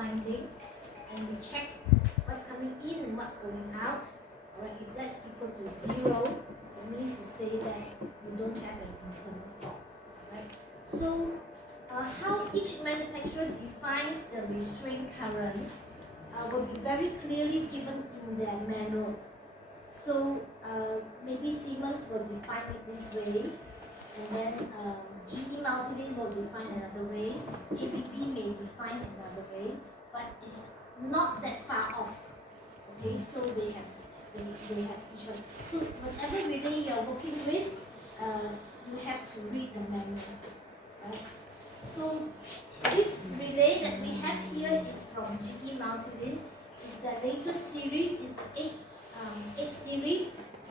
winding, and we check what's coming in and what's going out. Alright, if that's equal to 0, it means to say that you don't have an internal fault. Right? So, how each manufacturer defines the restraint current will be very clearly given in their manual. So, maybe Siemens will define it this way, and then GE Multin will define another way, ABB may define another way, but it's not that far off. Okay, so they have each one. So whatever relay you're working with, you have to read the manual. Right? So this relay that we have here is from GE Multin. It's the latest series, is the 8 series.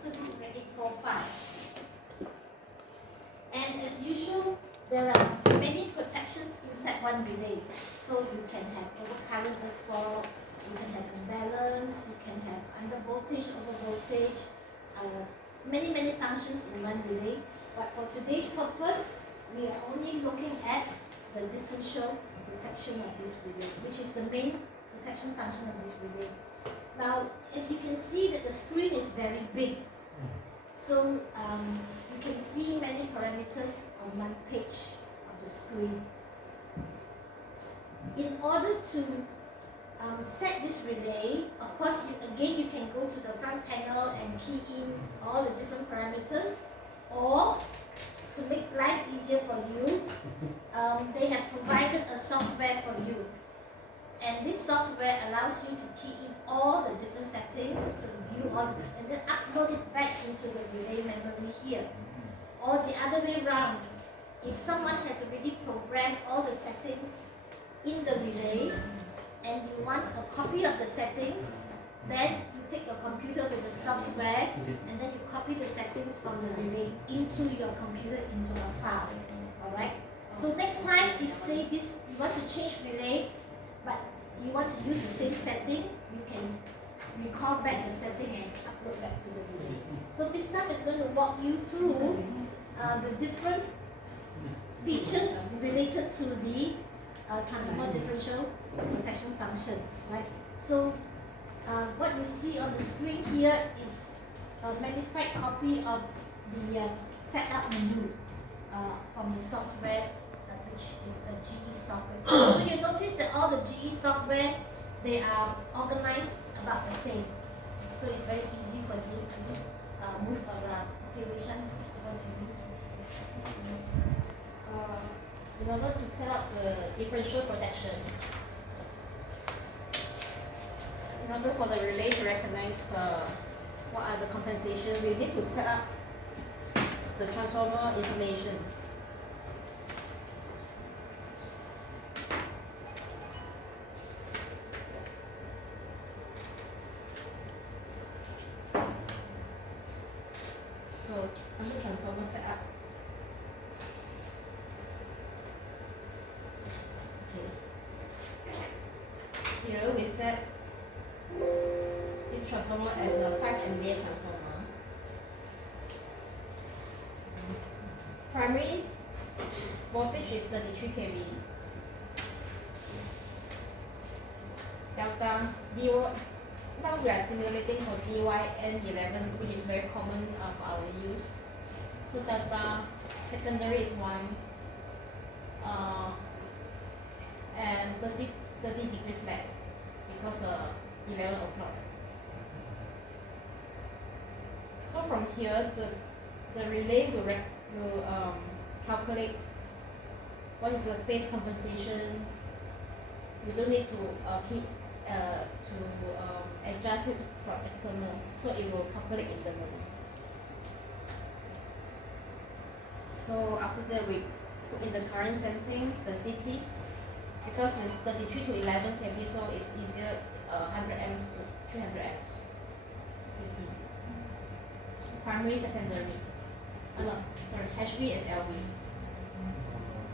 So this is the 845. And as usual, there are many protections inside one relay. So you can have overcurrent, earthfall, you can have imbalance, you can have under voltage, over voltage, many functions in one relay. But for today's purpose, we are only looking at the differential protection of this relay, which is the main protection function of this relay. Now, as you can see that the screen is very big. So you can see many parameters on one page of the screen. In order to set this relay, of course, you can go to the front panel and key in all the different parameters, or to make life easier for you, they have provided a software for you. And this software allows you to key in all the different settings to view all, and then upload it back into the relay memory here. Or the other way around, if someone has already programmed all the settings in the relay, and you want a copy of the settings, then you take your computer with the software, and then you copy the settings from the relay into your computer into a file. Alright? So next time, if say this, you want to change relay, but you want to use the same setting, you can recall back the setting and upload back to the relay. So this time is going to walk you through the different features related to the transformer differential protection function, right? So what you see on the screen here is a magnified copy of the setup menu from the software, which is a GE software. So you notice that all the GE software, they are organized about the same. So it's very easy for you to move around. Okay, which one do you want to use? In order to set up the differential protection, in order for the relay to recognize what are the compensations, we need to set up the transformer information. So under transformer setup, here we set this transformer as a 5 MVA transformer. Primary voltage is 33 kV. Delta DY. Now we are simulating for DYN11, which is very common of our use. So delta secondary is 1, and 30 degrees lag, because 11 o'clock. So from here, the relay will calculate what is the phase compensation. We don't need to adjust it from external, so it will calculate internally. So after that, we put in the current sensing, the CT. Because it's 33 to 11 kV, so it's easier 100 amps to 300 amps. CT. Primary, secondary. No, sorry, HV and LV.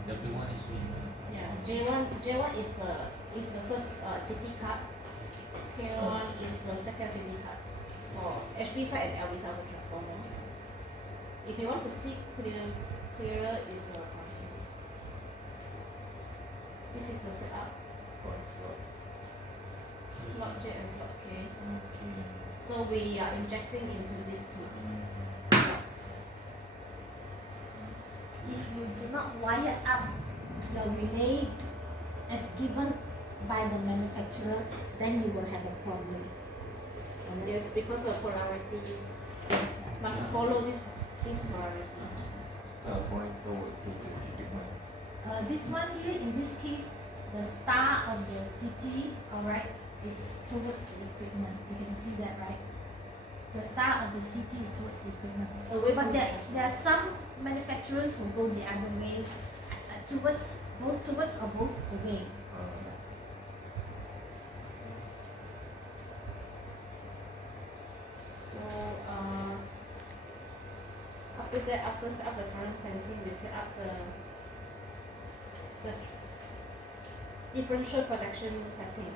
W1 is Yeah, J1 is the first CT card. K1 is the second CT card for HV side and LV side of the transformer. If you want to see clearer, is your. This is the setup for slot J and slot K. Okay. So we are injecting into these two Mm. slots. If you do not wire up your relay as given by the manufacturer, then you will have a problem. Yes, because of polarity. Must follow this polarity. Point toward to the equipment. This one here, in this case, the star of the city, alright, is towards the equipment. You can see that, right? The star of the city is towards the equipment. Away But from there are some manufacturers who go the other way, towards both or both away. So after that, after set up the current sensing, we set up the differential protection setting.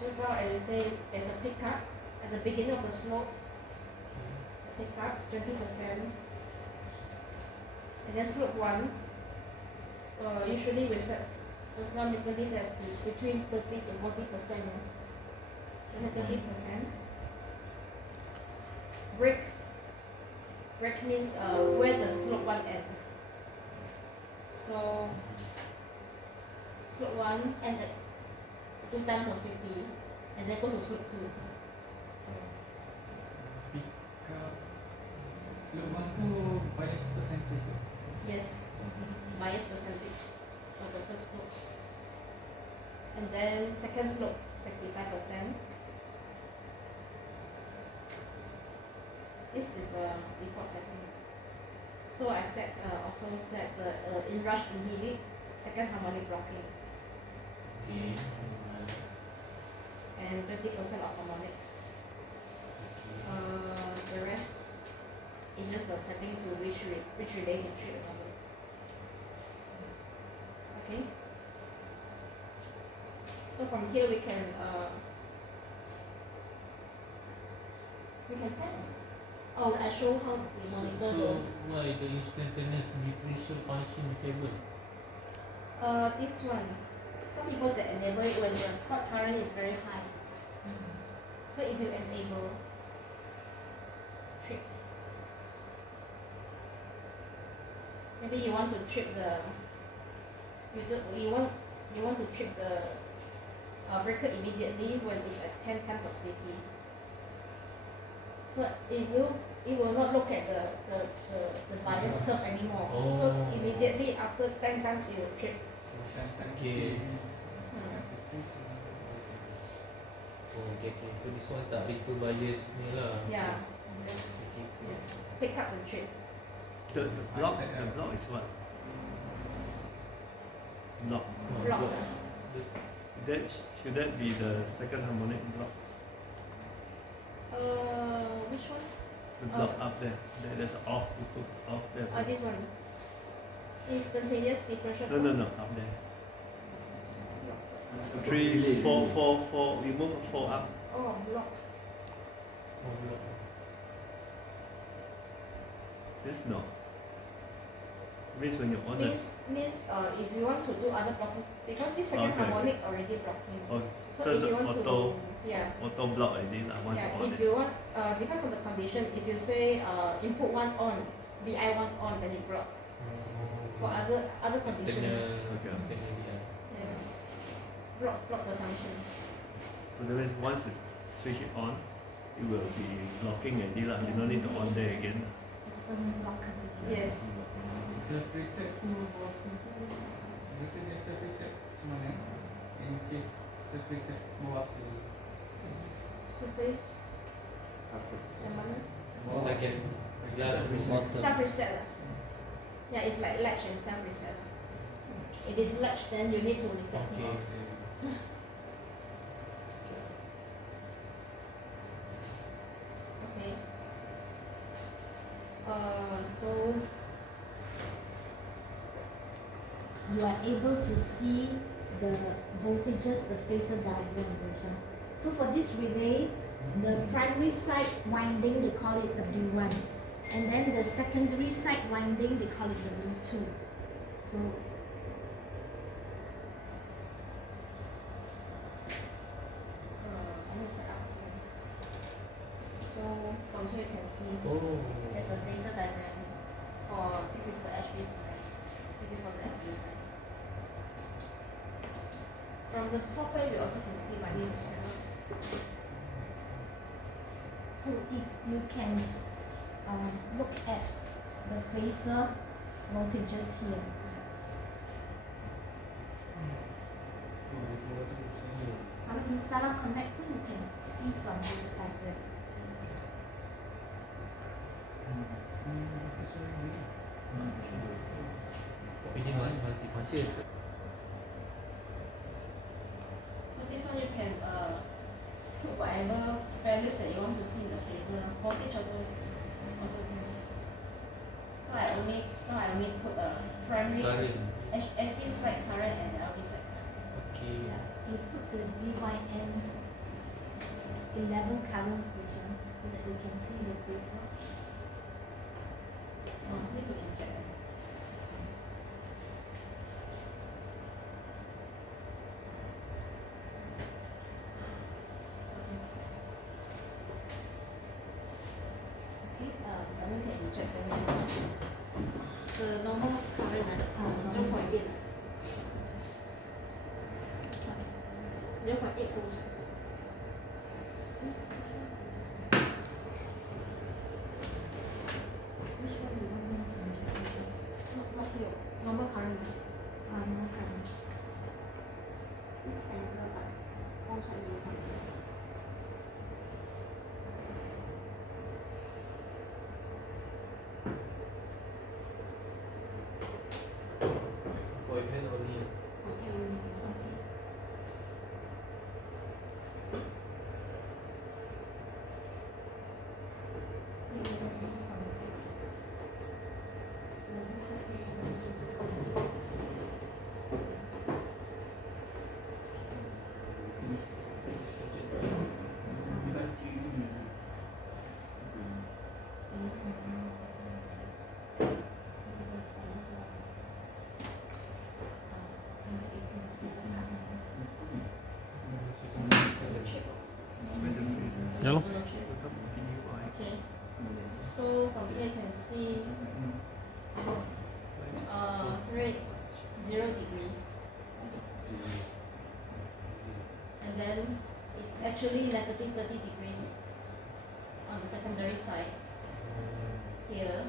Just now, as you say, there's a pickup at the beginning of the slope. Pickup 20%, and then slope 1. Usually we set. Just now, Mr. Lee said between 30 to 40%. So 30%. Break means where the slope 1 ends. So slope 1 and 2 times of 60, and then go to slope 2. Pick up slope 1 tu bias percentage. Yes, bias percentage of the first slope. And then second slope 65%. This is a default setting. So I also set the inrush inhibit, second harmonic blocking, Okay. and 20% of harmonics. The rest is just a setting to which relay to trip and all those. Okay. So from here we can test. Oh, I show how we monitor So why the instantaneous differential function disabled? this one. Some people that enable it when the fault current is very high. So if you enable trip, maybe you want to trip the you want to trip the breaker immediately when it's at 10 times of CT. So it will not look at the bias curve anymore. So Oh. immediately after 10 times it will trip. Okay. Oh, okay. So this one tak refer bias ni lah. Yeah. Just Okay. pick up the trip. The block is what? Block. Block. Should that be the second harmonic block? Which one? The block up there. There's an off. You put off there. This one. Instantaneous differential. No, up there. 3, 4. You move 4 up. Oh, block. Oh, block. This no. Means when you're on the Means if you want to do other blocking, because this second Okay. harmonic already blocking. oh, So so if it's you want auto to auto block already lah once yeah, you're on if it. you want depends on the condition. If you say input 1 on, BI1 on, then it block. For other conditions. Okay. Yes. Block the function. So that means once you switch it on, it will be blocking already lah. You don't need to on there again. External blocker. Yes. Self reset tu waktu tu berarti dia self reset macam mana? In case self reset bawah tu Surface yang mana? Bahagian bottom. Self reset lah. Yeah, it's like latch and self reset lah. If it's latch, then you need to reset it. Okay. Okay. So You are able to see the voltages, the phasor diagram version. So for this relay, the primary side winding, they call it W1. And then the secondary side winding, they call it W2. So From the software, we also can see by the setup. So if you can look at the phaser voltages here. Kalau misalnya connect pun you can see from this diagram. Ini multifunction. So this one you can put whatever values that you want to see in the phaser. Voltage also can. So I only put a primary FV side current and LV side current. Okay. Yeah, you put the DYM 11 current station so that you can see the phaser. Need to inject it. Okay, I need to inject the normal current, right? 0.8. 0.8 volts. which one you want me to measure? Not here. Normal current. No current. This angle, but all sides 0.8. Boyfriend only. Okay. Yeah, lor. Okay. So from here you can see rate 0 degrees, and then it's actually negative 30 degrees on the secondary side here,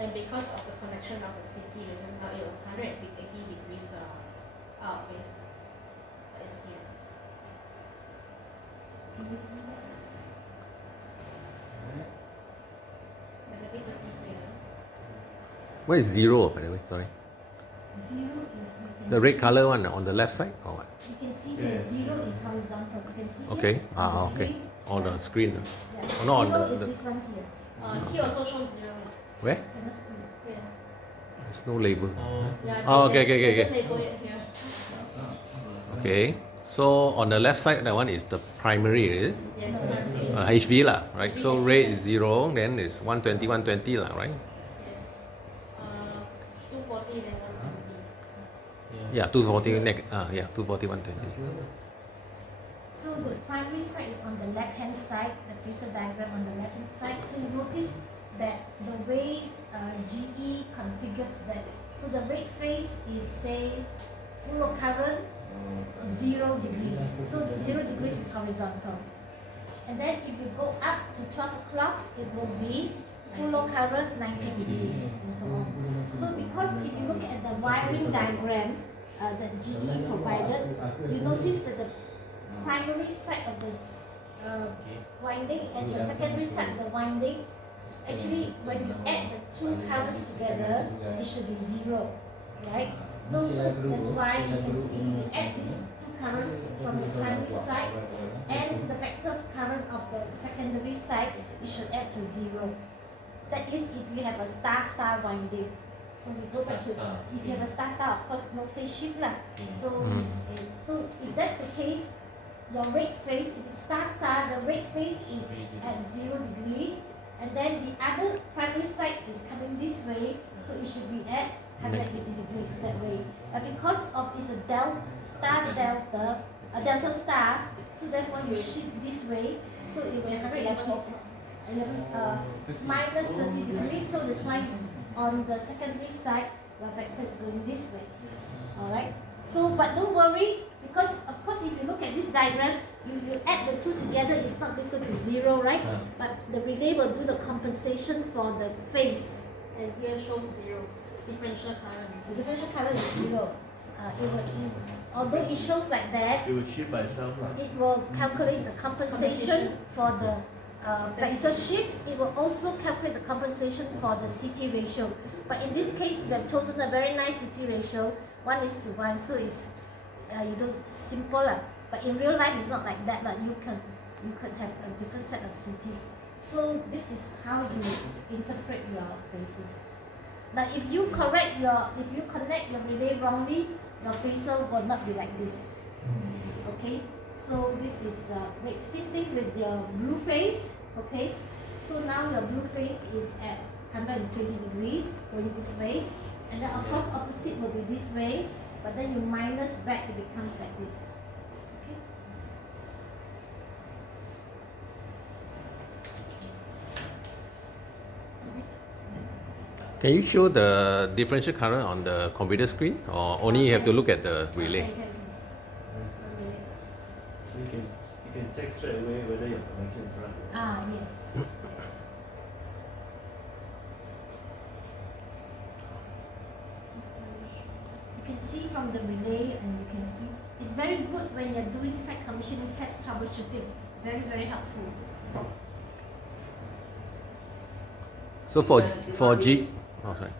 and because of the connection of the CT, which is now it was 180 degrees out of phase. So it's here. Can you see that? Negative 30 here. Where is 0, by the way? Sorry. 0 is you can The red see- color one on the left side or what? You can see here 0 is horizontal. You can see Okay. here on the Okay. screen. On the screen. Yeah. Oh, no, on 0 the- is the- this one here. Here also shows 0. Where? Cannot see. Here. There's no label. Oh. Yeah, Oh, okay, they okay. didn't label it here. Okay. So on the left side, that one is the primary, is it? Yes, primary. HV lah, right? So rate is 0, then it's 120, 120 lah, right? Yes. 240 then 120. Yeah, 240, 240, 120. So the primary side is on the left hand side, the phasor diagram on the left hand side. So you notice that the way GE configures that. So the rate phase is say full load current 0 degrees. So 0 degrees is horizontal. And then if you go up to 12 o'clock, it will be full load current 90 degrees and so on. So because if you look at the wiring diagram that GE provided, you notice that the primary side of the winding and the secondary side of the winding, actually when you add the two currents together, it should be 0, right? So that's why you can see you add these two currents from the primary side and the vector current of the secondary side, it should add to 0. That is if you have a star-star winding. So we go back to, if you have a star-star, of course no phase shift lah. So, so if that's the case, your rate phase, if it's star-star, the rate phase is at 0 degrees, and then the other primary side is coming this way, so it should be at 180 degrees that way. But because of it's a delta star, so therefore you shift this way, so it will be 180 minus 30 degrees, so that's why on the secondary side, your vector is going this way. Alright? So, but don't worry, Because of course if you look at this diagram, if you add the two together, it's not equal to 0, right? But the relay will do the compensation for the phase. And here shows 0. Differential current. The differential current is 0. Although it shows like that, It will shift by itself. it will calculate the compensation for the vector shift. It will also calculate the compensation for the CT ratio. But in this case, we have chosen a very nice CT ratio, 1:1, so it's you don't simple lah. But in real life, it's not like that lah. You can have a different set of CTs. So this is how you interpret your phases. Now, if you connect your relay wrongly, your phasor will not be like this. Okay, so this is same thing with your blue phase. Okay, so now your blue phase is at 120 degrees going this way, and then of course opposite will be this way, but then you minus back, it becomes like this. Okay. Can you show the differential current on the computer screen, or only you have to look at the relay? So you can check straight away whether your connection is right. Ah, yes. You can see from the relay, and you can see it's very good when you're doing site commissioning test troubleshooting. Very, very helpful. So for G, oh sorry.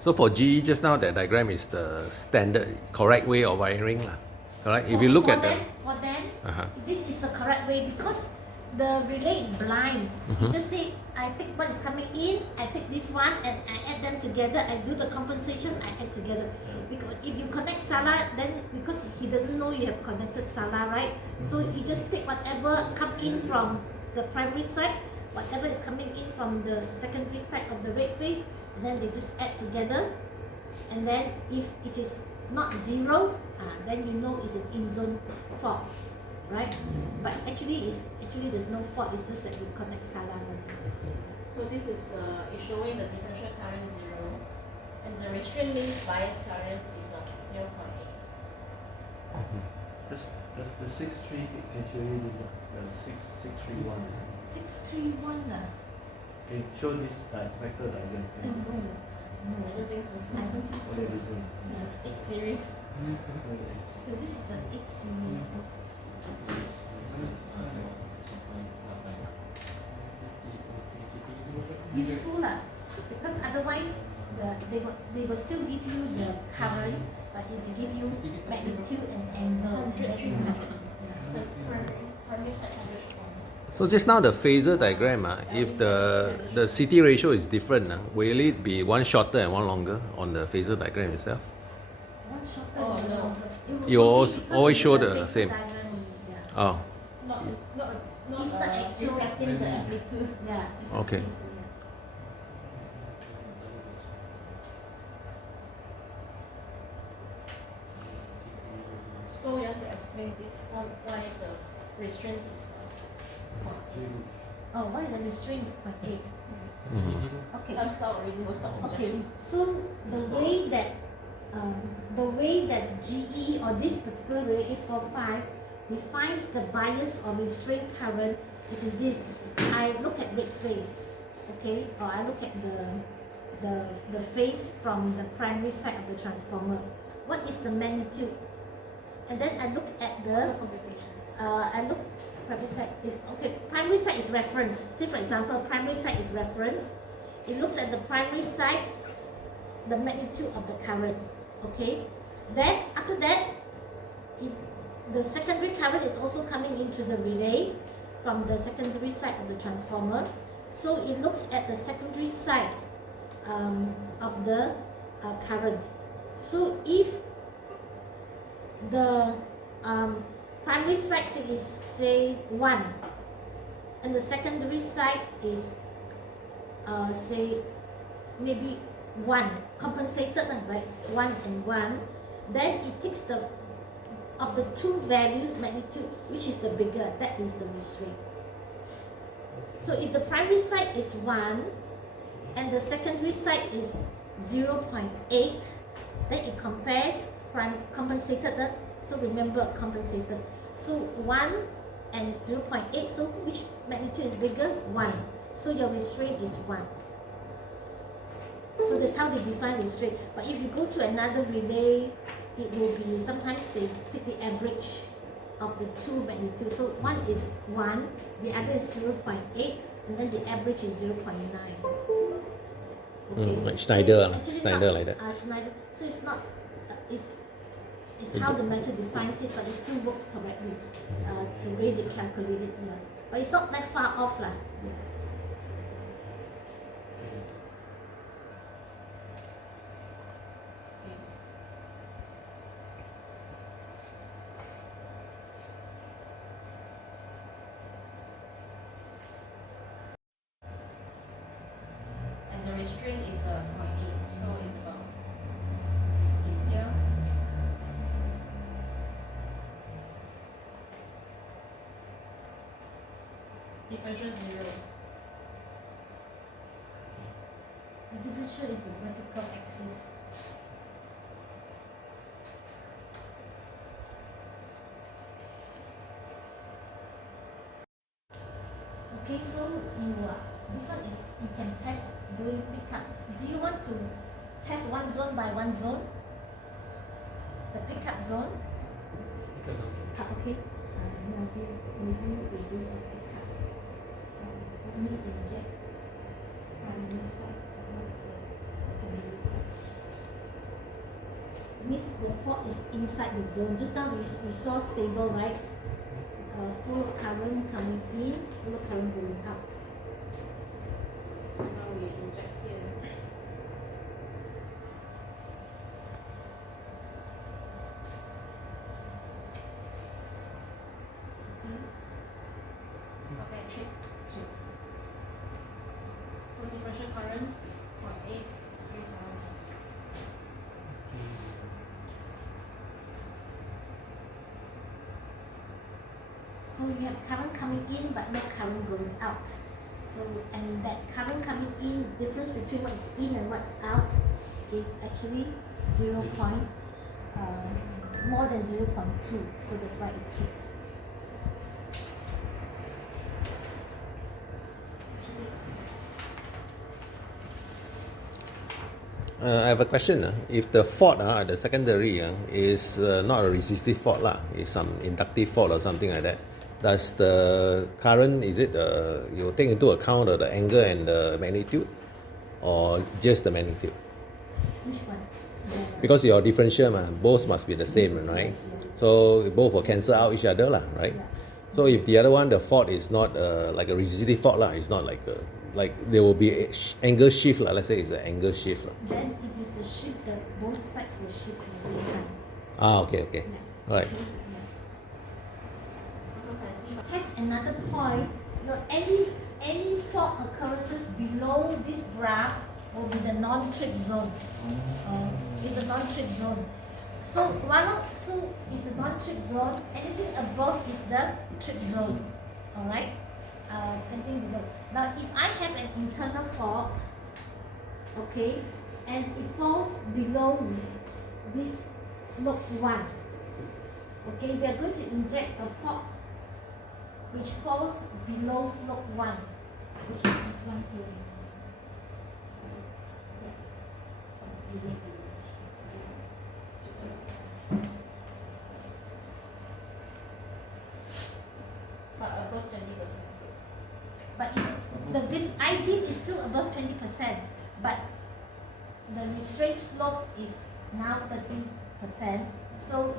So for GE just now, that diagram is the standard correct way of wiring lah. Correct. If you look at the for them, uh-huh. this is the correct way because the relay is blind. You just say, I take what is coming in, I take this one, and I add them together. I do the compensation, I add together. Because if you connect SALA, then because he doesn't know you have connected SALA, right? So he just take whatever come in from the primary side, whatever is coming in from the secondary side of the red phase, and then they just add together. And then if it is not 0, then you know it's an in-zone fault, right? But actually there's no fault. It's just that you connect SALA something. So this is showing the differential current 0, and the restraint means bias current is 0.8. Does the 6.3 can show you this? The 6.31. 631 Can show this vector diagram. No, I don't think so. I don't think so. Okay, this one. Yeah. 8 series. Because this is an 8 series. Useful lah, because otherwise they will still give you the current, but if they give you magnitude and angle, then you have to. So just now the phasor diagram, if the CT ratio is different, will it be one shorter and one longer on the phasor diagram itself? One shorter, Oh, one no. longer. It will You be always- because always it's show a the phasor same. diagram, yeah. Oh, Not It's the actual- reflecting the amplitude. Yeah, it's a Okay. phasor, yeah. So you have to explain this one why the restraint is Oh, why the restraint is 0.8? Okay. I'll stop already. We'll stop Okay, objection. so the way that GE or this particular relay 845 defines the bias or restraint current, it is this. I look at red phase, okay, or I look at the phase from the primary side of the transformer. What is the magnitude? And then I look at What's the compensation? Primary side is okay. Primary side is reference. Say for example, primary side is reference. It looks at the primary side, the magnitude of the current. Okay. Then after that, the secondary current is also coming into the relay from the secondary side of the transformer. So it looks at the secondary side of the current. So if the primary side is say 1 and the secondary side is say maybe 1 compensated, right, 1 and 1, then it takes the of the two values magnitude, which is the bigger, that is the restraint. So if the primary side is 1 and the secondary side is 0.8, then it compares compensated. So remember compensated. So 1 and 0.8. So which magnitude is bigger? 1. So your restraint is 1. So that's how they define restraint. But if you go to another relay, it will be, sometimes they take the average of the two magnitudes. So one is 1, the other is 0.8, and then the average is 0.9. Okay. Like Schneider, So it's Schneider not, like that. Schneider. So it's not, it's how the method defines it, but it still works correctly, the way they calculate it. Yeah. But it's not that far off. Yeah. And the restraint is 0.8, so it's about is here. Differential 0. The differential is the vertical axis. Okay, so this one is, you can test doing pickup. Do you want to test one zone by one zone? The pickup zone? Okay. Maybe we do a pickup. Let me inject primary side, secondary side. Means the fault is inside the zone. Just now we saw stable, right? Flow current coming in, flow current going out. Now we inject here. Okay, trip. So differential current 0.8, 3 current. So you have current coming in but no current going out. So, and that current coming in, difference between what's in and what's out is actually more than 0.2. So that's why it tripped. I have a question. If the fault at the secondary is not a resistive fault, is some inductive fault or something like that, does the current, is it you take into account the angle and the magnitude, or just the magnitude? Which one? Because your differential, both must be the same, right? Yes, yes. So both will cancel out each other, right? Yeah. So if the other one, the fault is not like a resistive fault, it's not like there will be a angle shift, let's say it's an angle shift. Then if it's a shift, both sides will shift at the same time. Okay. Yeah. Right. Okay, yeah. Test another point. Any fault occurrences below this graph will be the non-trip zone. It's a non-trip zone. So it's a non-trip zone. Anything above is the trip zone. All right. Anything below. Now, if I have an internal fault, okay, and it falls below this slope 1, okay, we are going to inject a fault which falls below slope 1, which is this one here. But above 20%. But it's the I-diff is still above 20%, but the restraint slope is now 30%. So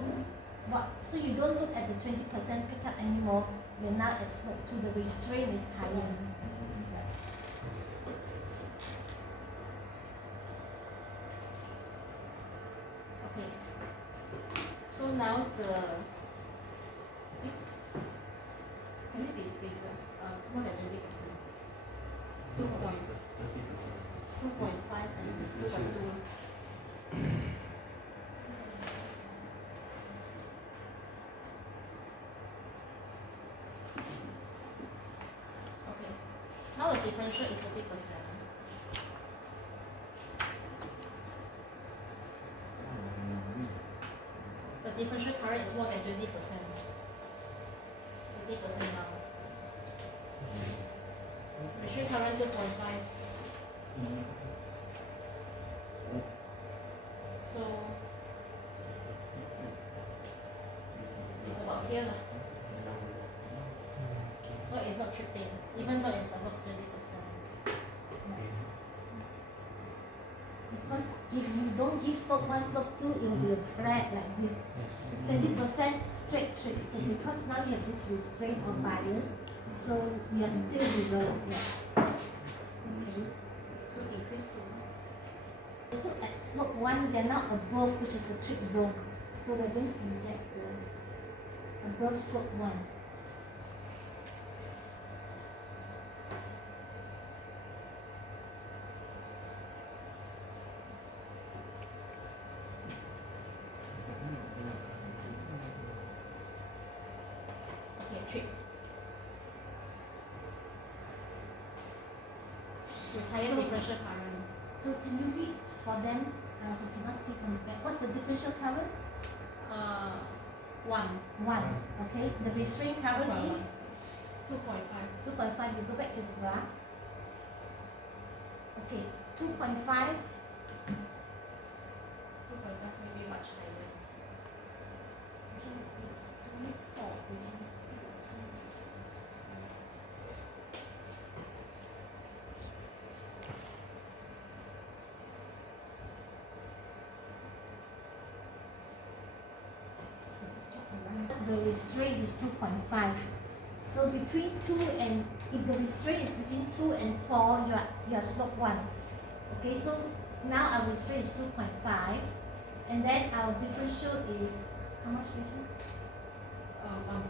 you don't look at the 20% pickup anymore. You're now at slope 2. The restraint is higher. Okay. So now can it be bigger? More than 20%. 2.5 and 2.2. Okay. Now the differential is 30%. differential current is more than 20%. 20% now. Differential current 2.5. So it's about here lah. So it's not tripping, even though it's above 20%. Because if you don't give slope 1, slope 2, it will be a flat like this. 20% straight trip. Because now you have this restraint or bias, so you are still below. Yeah. Okay. So increase to So at slope 1, we are now above, which is the trip zone. So we're going to inject the above slope 1. okay, trip. It's higher So- differential current. So can you read for them who cannot see from the back? What's the differential current? 1. 1. Okay. The restraint current is 2.5. 2.5. You go back to the graph. Okay. 2.5. 2.5 maybe much higher. The restraint is 2.5. So between 2 and, if the restraint is between 2 and 4, you are slope 1. Okay, so now our restraint is 2.5, and then our differential is, how much differential? 1.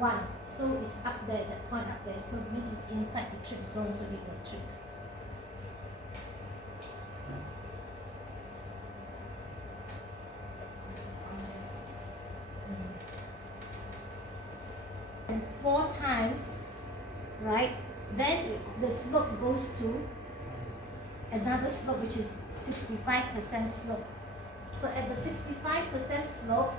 1. So it's up there, that point up there. So it means it's inside the trip zone, so it will trip. And 4 times, right? Then the slope goes to another slope, which is 65% slope. So at the 65% slope,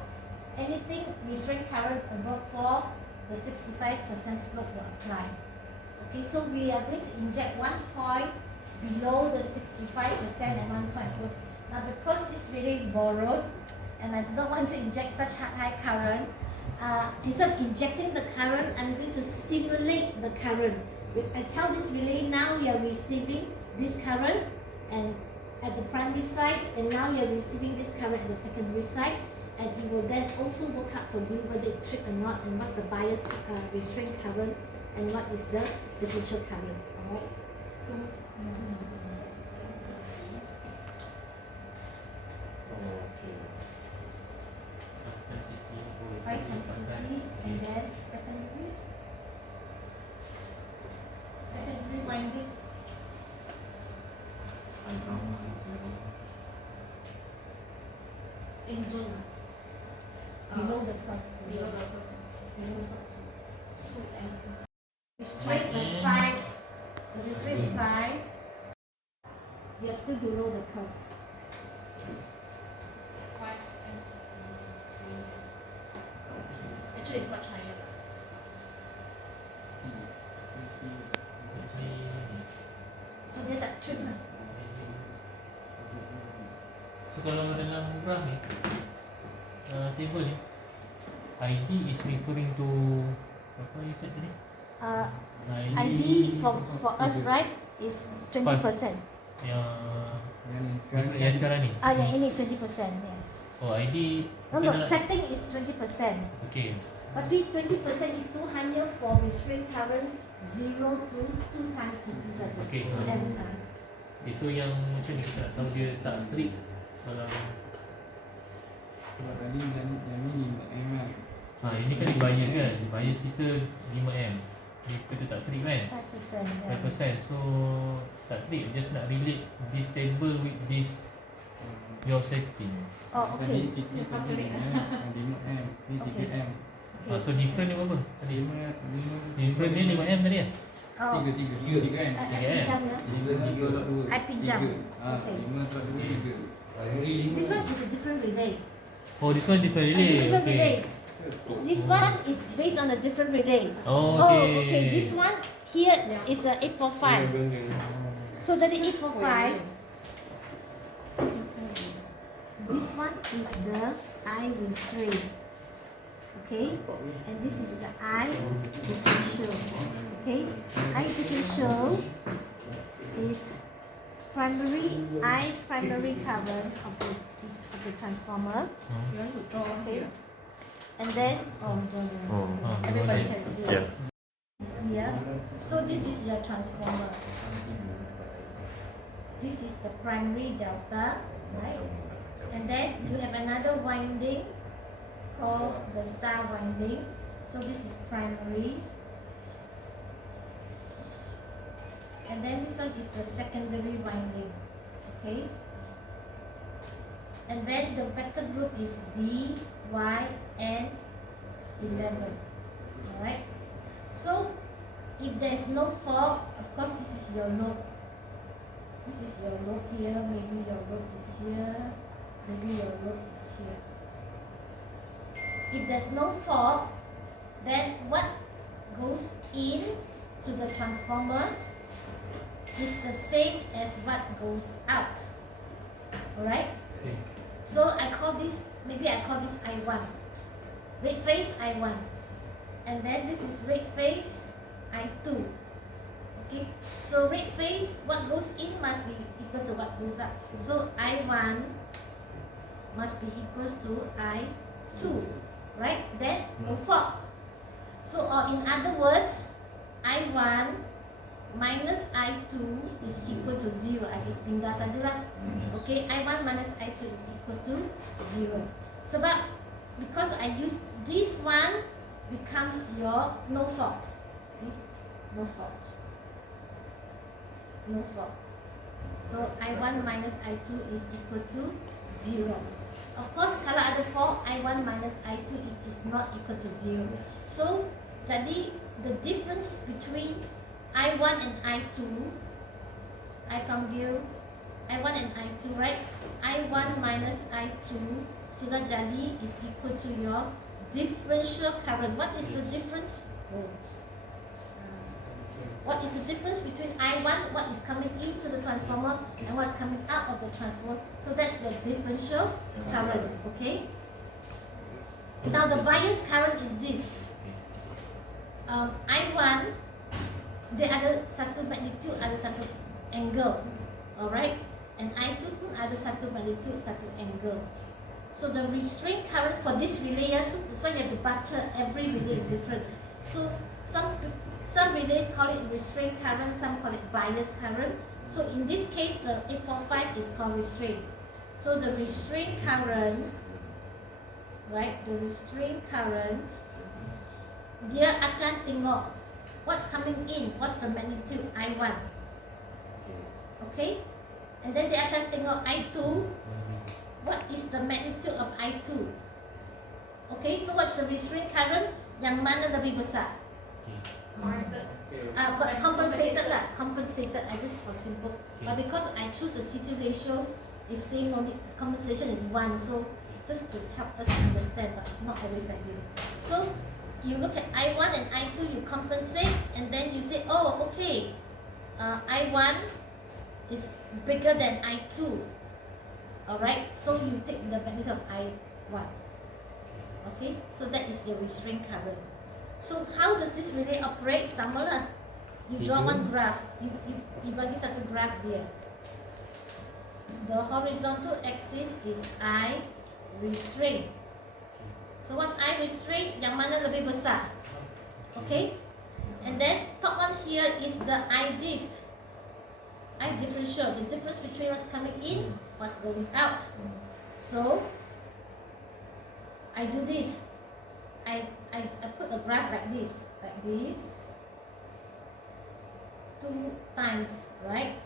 anything restraint current above 4, the 65% slope will apply. Okay, so we are going to inject 1 point below the 65% and 1 point above. Now because this relay is borrowed, and I don't want to inject such high current, instead of injecting the current, I'm going to simulate the current. I tell this relay now you are receiving this current and at the primary side, and now you are receiving this current at the secondary side, and it will then also work out for you whether it trip or not, and what's the bias restraint current, and what is the differential current. Alright? So Okay. 5 times CT, and then secondary winding. In zone. Below the curve. Below the curve. Below slope 2. 2 times. Restraint is 5. The restraint is 5. You are still below the curve. 5 times 3. Actually, it's much higher. So dia tak trip lah. So kalau dalam graf ni, table ni, ID is referring to apa you said tadi? ID for us, right, is 20%. Yang sekarang ni. Yang ini 20%, yes. Oh, ID. No, setting is 20%. Okay. Tapi 20% itu hanya for restraint current 0 to 2 times CT saja. Okay. So that is fine. Okay, so yang macam ni kita nak tahu dia tak trip dalam. Sebab tadi yang ni 5M kan. Ini kan bias kan. Bias kita 5M. Ni kita tak trip kan. 5%. Yeah. 5%. So tak trip. Just nak relate this table with this your setting. Oh, Tadi okay. CT tadi 5M, ni 3M. So different ni berapa tadi? 5 Different ni 5M tadi ya? Oh, 3 kan? I pinjam ya. 3 tolak 2. I pinjam. 5 tolak 2 3. This one is a different relay. Oh, this one different A relay. different Okay. relay. This one is based on a different relay. Oh, Oh, okay. okay. This one here Yeah. is a 845. So jadi 845. This one is the I restraint. Okay, and this is the I differential. Okay, I differential is primary current of the transformer, You want to draw Okay. here? and then Everybody can see. Yeah. is here. So this is your transformer. This is the primary delta, right? And then you have another winding called the star winding. So this is primary. And then this one is the secondary winding. Okay? And then the vector group is D, Y, and 11. Alright? So if there's no fault, of course this is your load. This is your load here, maybe your load is here, maybe your load is here. If there's no fault, then what goes in to the transformer is the same as what goes out. Alright? Okay. So I call this, maybe I call this I1. Red phase I1. And then this is red phase I2. Okay? So red phase, what goes in must be equal to what goes out. So I1 must be equals to I2. Right? Then no fault. So or in other words, I1 minus I2 is equal to 0. I just pindah sajalah. Okay, I1 minus I2 is equal to 0. Sebab because I use this one becomes your no fault. See? No fault. No fault. So I1 minus I2 is equal to 0. Of course, kalau ada fault, I1 minus I2 it is not equal to 0. So, jadi the difference between I1 and I2, I panggil I1 and I2, right? I1 minus I2 sudah jadi is equal to your differential current. What is the difference? What is the difference between I1, what is coming into the transformer, and what's coming out of the transformer? So that's your differential current, okay? Now the bias current is this. I1, dia ada satu magnitude, ada satu angle, alright? And I2 pun ada satu magnitude, satu angle. So the restraint current for this relay, so that's why you have to baca, every relay is different. So some relays call it restraint current, some call it bias current. So in this case, the 845 is called restraint. So the restraint current, right? The restraint current, dia akan tengok what's coming in, what's the magnitude I1. Okay? And then dia akan tengok I2, what is the magnitude of I2. Okay, so what's the restraint current? Yang mana lebih besar? But compensated lah, compensated. I just for simple. But because I choose the CT ratio, is saying only compensation is 1. So just to help us understand, but not always like this. So you look at I1 and I2, you compensate, and then you say, oh, okay, I1 is bigger than I2. Alright, so you take the magnitude of I1. Okay, so that is your restraint current. So how does this relay operate? Sama lah. You draw one graph. You bagi satu graph dia. The horizontal axis is I restraint. So what's I restraint? Yang mana lebih besar? Okay? And then top one here is the I diff. I differential. The difference between what's coming in, what's going out. So I do this. I put a graph like this, 2 times, right?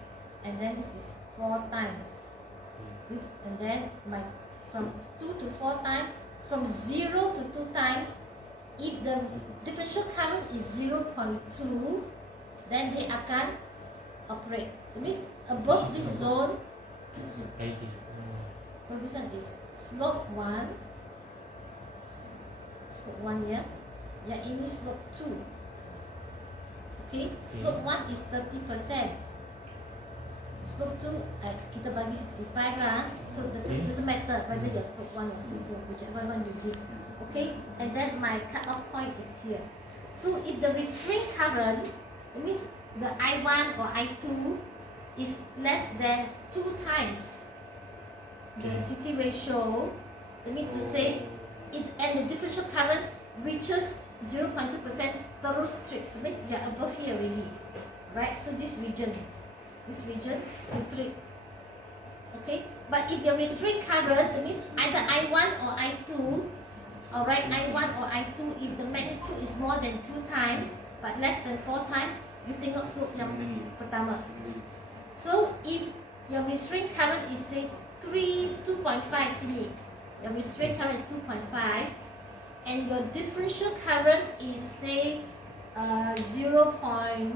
And then this is 4 times. This, and then from 2 to 4 times, from 0 to 2 times. If the differential current is 0.2, then they akan operate. That means above this zone. So this one is slope 1, slope 1 ya. Yang ini slope 2. Okay, slope 1 is 30%. Slope 2 kita bagi 65 lah. So it doesn't matter whether your slope 1 or slope 2, whichever one you give. Okay, and then my cut-off point is here. So if the restraint current, it means the I1 or I2 is less than 2 times the CT ratio, that means to say it, and the differential current reaches 0.2% thorough strips. That means you are above here already, right? So this region you trip. Okay, but if your restraint current, that means either I1 or I2, alright, I1 or I2, if the magnitude is more than 2 times but less than 4 times, you tengok slope yang pertama. So if your restraint current is say 2.5 sini, your restraint current is 2.5, and your differential current is say 0.2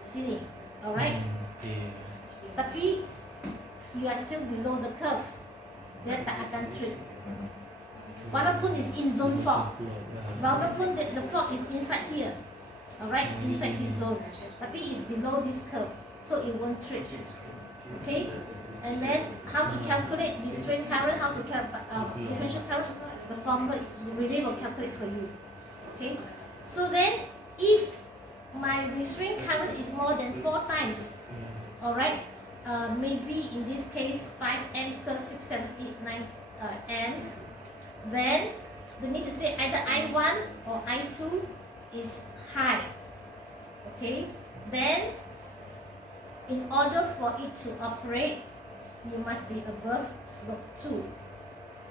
sini, alright? Okay. Tapi you are still below the curve, dia tak akan trip. Walaupun is in zone fault, walaupun the fault is inside here, alright, inside this zone, tapi is below this curve, so it won't trip. Okay, and then how to calculate restraint current, how to calculate differential current, the formula the relay will calculate for you. Okay, so then if my restraint current is more than 4 times, alright, maybe in this case 5 amps ke 6, 7, 8, 9 amps, then that means to say either I1 or I2 is high. Okay, then in order for it to operate, you must be above slope 2.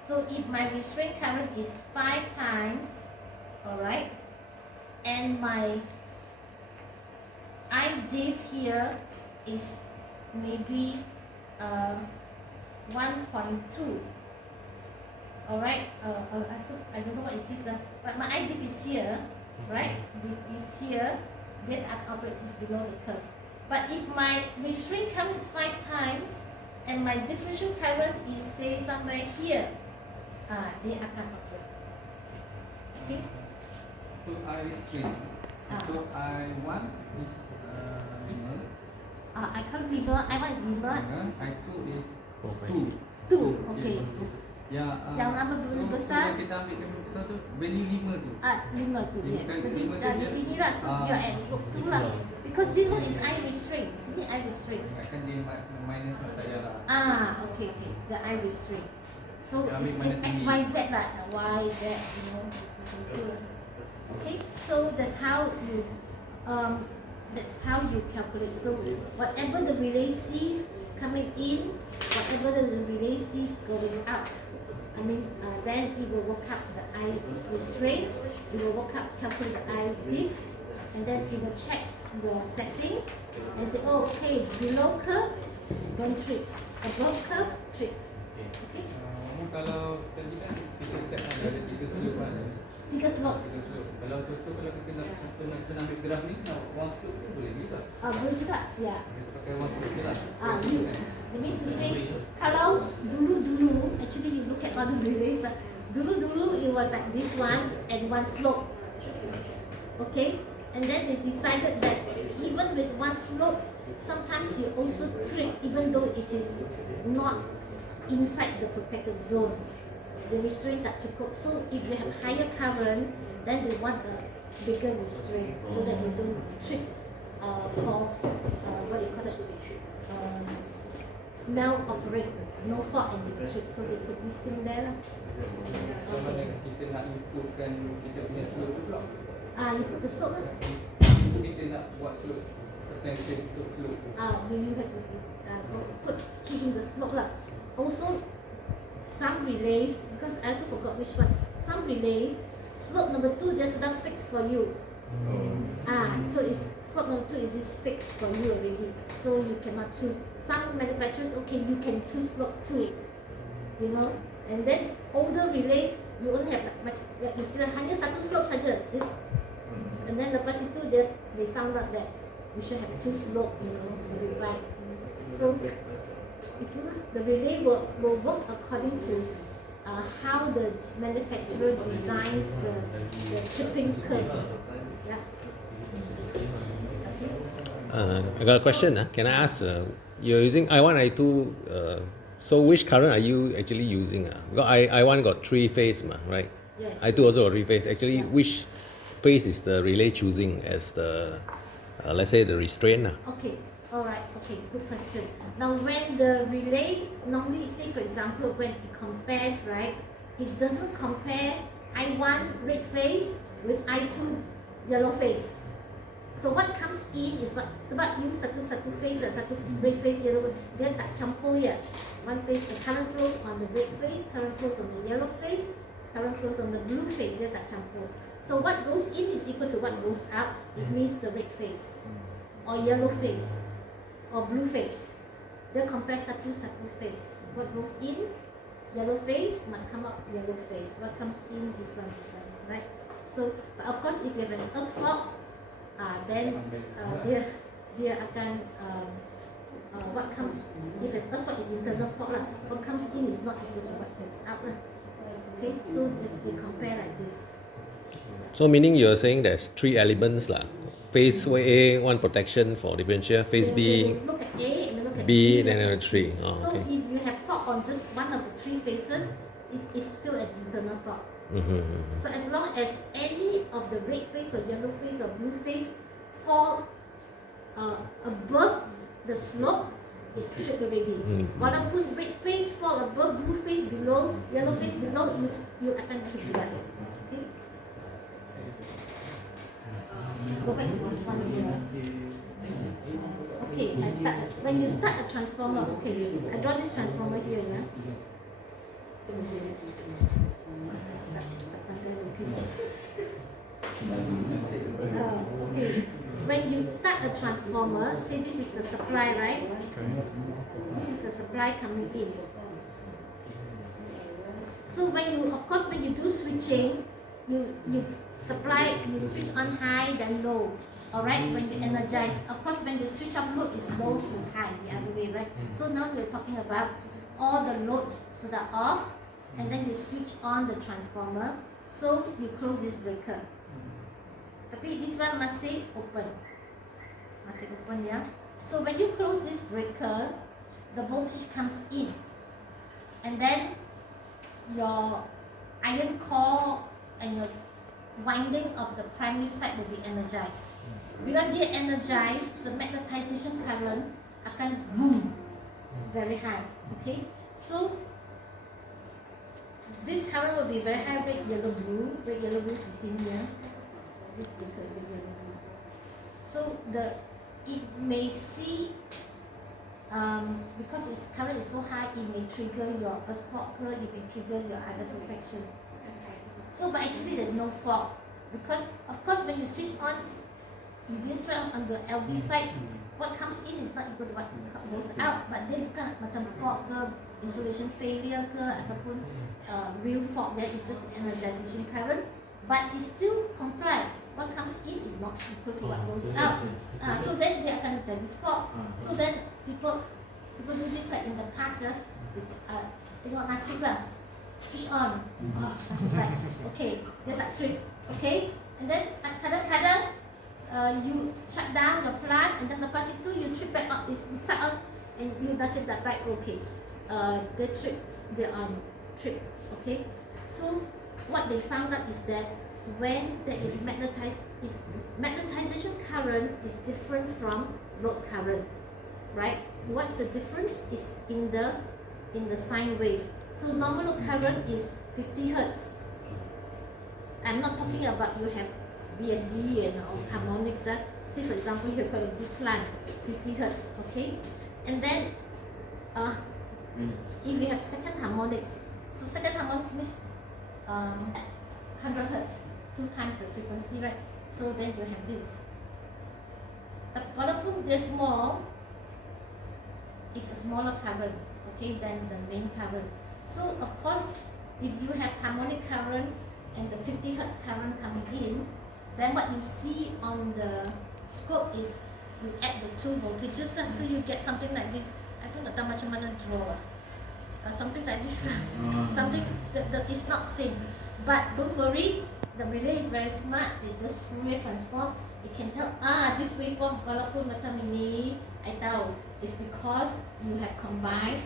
So if my restraint current is 5 times, alright, and my I div here is maybe 1.2. Alright, I don't know what it is, but my I div is here, right? It is here, then I operate is below the curve. But if my restraint current is 5 times and my differential current is say somewhere here, dia akan operate. Okay? So I restrain. So I1 is 5. I count 5, I1 is 5, I2 is 2. 2, okay. Yang nama belum besar, kita ambil yang besar tu value 5 tu. 5 tu, yes. Jadi lima tu di dia- sini lah, so you are at slope 2 lah. Because this one is I restraint, sini I restraint. Akan dia minus tak payah lah. Okay, the I restraint. So Dia it's ambil mana X, tinggi. Y, Z lah, Y, Z, you know. Okay, so that's how you calculate. So whatever the relay sees coming in, whatever the relay sees going out, then it will work out the I restraint, it will work out, calculate the I diff, and then it will check your setting and say, oh, okay, below curve, don't trip, above curve, trip. Okay? Kalau tadi kan kita set ada 3 slope kan. 3 slope. 3 slope. Kalau kalau kita nak ambil graf ni, one slope tu boleh juga. Boleh juga, ya. Kita pakai one slope je lah. That means to say, kalau dulu, actually you look at all the relays, dulu it was like this one and one slope. Okay? And then they decided that even with one slope, sometimes you also trip even though it is not inside the protected zone. The restraint tak cukup. So if you have higher current, then they want a bigger restraint so that you don't trip false, what do you call it? Mal-operate, no fault and you trip. So they put this thing there lah. Kalau mana kita nak inputkan kita punya slope tu pula. You put the slope lah. Kita nak buat slope percentage untuk slope tu. You have to put key in the slope lah. Also, some relays, because I also forgot which one, some relays, slope number 2 dia sudah fix for you. So it's slope number 2 is this fixed for you already. So you cannot choose. Some manufacturers, okay, you can choose slope 2, you know. And then older relays, you only have like you see hanya satu slope saja. And then lepas itu they found out that you should have 2 slope, you know, very right. So itulah, the relay will work according to how the manufacturer designs the tripping curve. Yeah. Okay. I got a question. Can I ask? You're using I1, I2. So which current are you actually using? Because I1 got 3-phase, right? Yes. I2 also got 3-phase. Actually, Yeah. which phase is the relay choosing as the, let's say, the restraint? Okay, all right, okay, good question. Now, when the relay, normally, say for example, when it compares, right, it doesn't compare I1 red phase with I2 yellow phase. So what comes in is what, sebab you satu phase, satu red phase, yellow phase, dia tak campur ya. One phase, the current flows on the red phase, current flows on the yellow phase, current flows on the blue phase, dia tak campur. So what goes in is equal to what goes out. It means the red phase, or yellow phase, or blue phase. They compare satu phase. What goes in, yellow phase must come out yellow phase. What comes in, this one, right? So, but of course, if you have an earth fault, then dia akan what comes, if an earth fault is internal fault lah, what comes in is not equal to what goes out lah. Okay, so they compare like this. So meaning you're saying there's 3 elements lah. Phase A, one protection for differential. Phase B, They look at A and then look at B, and then look another at 3. C. Oh, So okay. if you have fault on just one of the 3 phases, it is still an internal fault. So as long as any of the red phase or yellow phase or blue phase fall above the slope, is tripped already. Walaupun red phase fall above, blue phase below, yellow phase below, you akan trip juga. Okay. Go back to this one here. Okay, when you start a transformer, okay, I draw this transformer here, yeah. Okay, when you start a transformer, say this is the supply, right? This is the supply coming in. So when you do switching, you switch on high then low. Alright, when you energize, of course when you switch off load is low to high, the other way, right? So now we're talking about all the loads so that off, and then you switch on the transformer, so you close this breaker. Tapi this one masih open, ya. So when you close this breaker, the voltage comes in, and then your iron core and your winding of the primary side will be energized. Bila dia energized, the magnetization current akan boom, very high. Okay, so this current will be very high, red, yellow, blue. Red, yellow, blue is in here. This breaker, red, yellow, blue. So it may see, because its current is so high, it may trigger your earth fault, it may trigger your other protection. So, but actually there's no fault, because of course when you switch on, you didn't switch on the LV side, what comes in is not equal to what goes out, but dia bukan macam fault ke, insulation failure ke, ataupun real fault, there is just energization current, but it still comply. What comes in is not equal to what goes out. So then dia akan jadi fault. So then people do this like in the past, tengok nasib lah, switch on, nasib baik, okay, dia tak trip, okay, and then kadang-kadang you shut down the plant, and then lepas itu you trip back up, you start on, and you nasib tak baik, okay, they trip, they trip, okay. So what they found out is that when there is magnetization current is different from load current, right? What's the difference is in the sine wave. So normal load current is 50 hertz. I'm not talking about you have VSD and harmonics. Say for example you have got a big plant, 50 hertz, okay? And then if you have second harmonics, so second harmonics means 100 hertz, 2 times the frequency, right? So then you have this. But walaupun they're small, it's a smaller current, okay, than the main current. So of course, if you have harmonic current and the 50 hertz current coming in, then what you see on the scope is you add the 2 voltages, so you get something like this. I don't know macam mana draw. something like this. Ah. Something that is not same. But don't worry, the relay is very smart. It does Fourier transform. It can tell this waveform walaupun macam ini, I tahu. It's because you have combined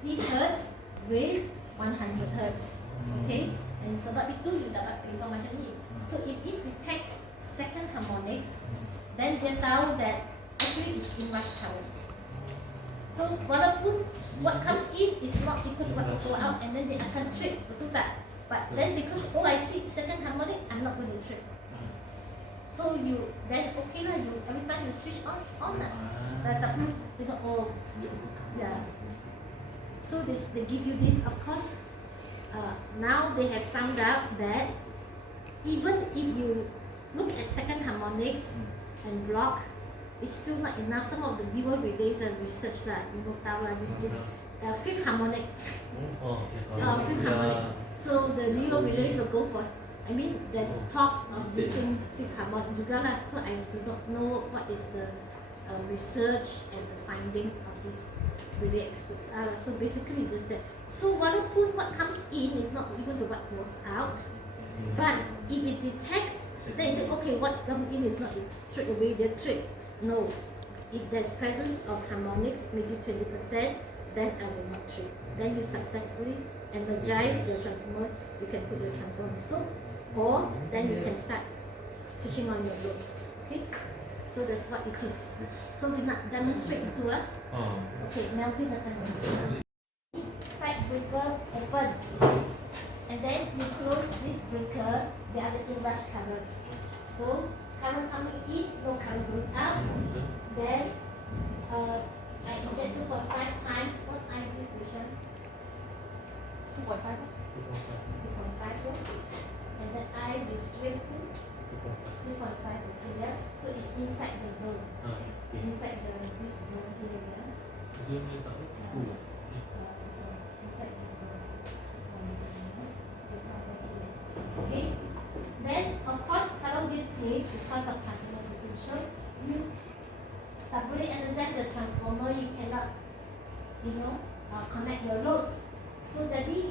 50 Hz with 100 Hz. Okay? And sebab itu you dapat waveform macam ni. So if it detects second harmonics, then dia tahu that actually it's inrush current. So walaupun what comes in is not equal to what will go out, and then they akan trip, betul tak? But then because I see second harmonic, I'm not going to trip. So that's okay lah. You every time you switch on lah. Tak perlu tengok yeah. So they give you this. Of course, now they have found out that even if you look at second harmonics and block, it's still not enough. Some of the dual relays are research lah. You know, tahu lah this fifth harmonic. Fifth harmonic. So the dual relays will go for. I mean, there's talk of using fifth harmonic juga lah. So I do not know what is the research and the finding of this relay experts are. So basically, it's just that. So walaupun what comes in is not equal to what goes out, but if it detects, then it says, okay, what comes in is not straight away the trip. No, if there's presence of harmonics, maybe 20%, then I will not trip. Then you successfully energize your transformer. You can put your transformer so. Or then you can start switching on your loads. Okay? So that's what it is. So we nak demonstrate itu Okay, Melvin akan side breaker open. And then you close this breaker, the other inrush current. So current coming in, no current going out. Then I inject 2.5 times. What's ideal equation? 2.5. 2.5. And then I restrict 2.5 over here, so it's inside the zone. Inside this zone here, yeah. So inside this zone, so somewhere here. Okay. Then of course kalau dia trip because of transformer differential, use tak boleh energize the transformer, you cannot, connect your loads. So jadi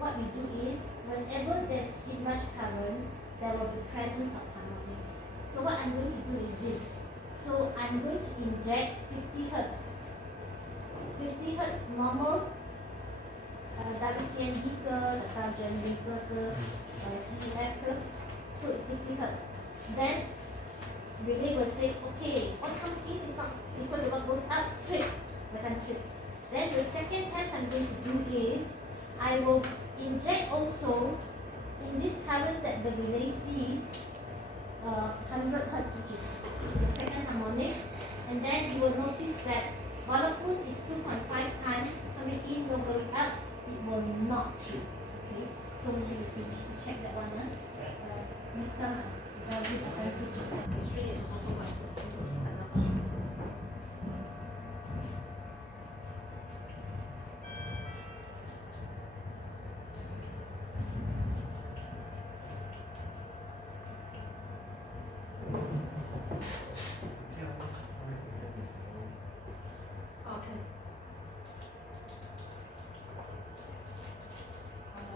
what we do is, whenever there's inrush current, there will be presence of harmonics. So what I'm going to do is this. So I'm going to inject 50 Hz. 50 Hz normal WTN ke, atau generator ke, CEF ke. So it's 50 Hz. Then relay will say, okay, what comes in is not equal to what goes out, trip. Let them trip. Then the second test I'm going to do is, I will inject also in this current that the relay sees 100 Hz, which is the second harmonic, and then you will notice that walaupun it's 2.5 times coming in, no going out, it will not trip. Okay, so we check that one. Mr. Very good.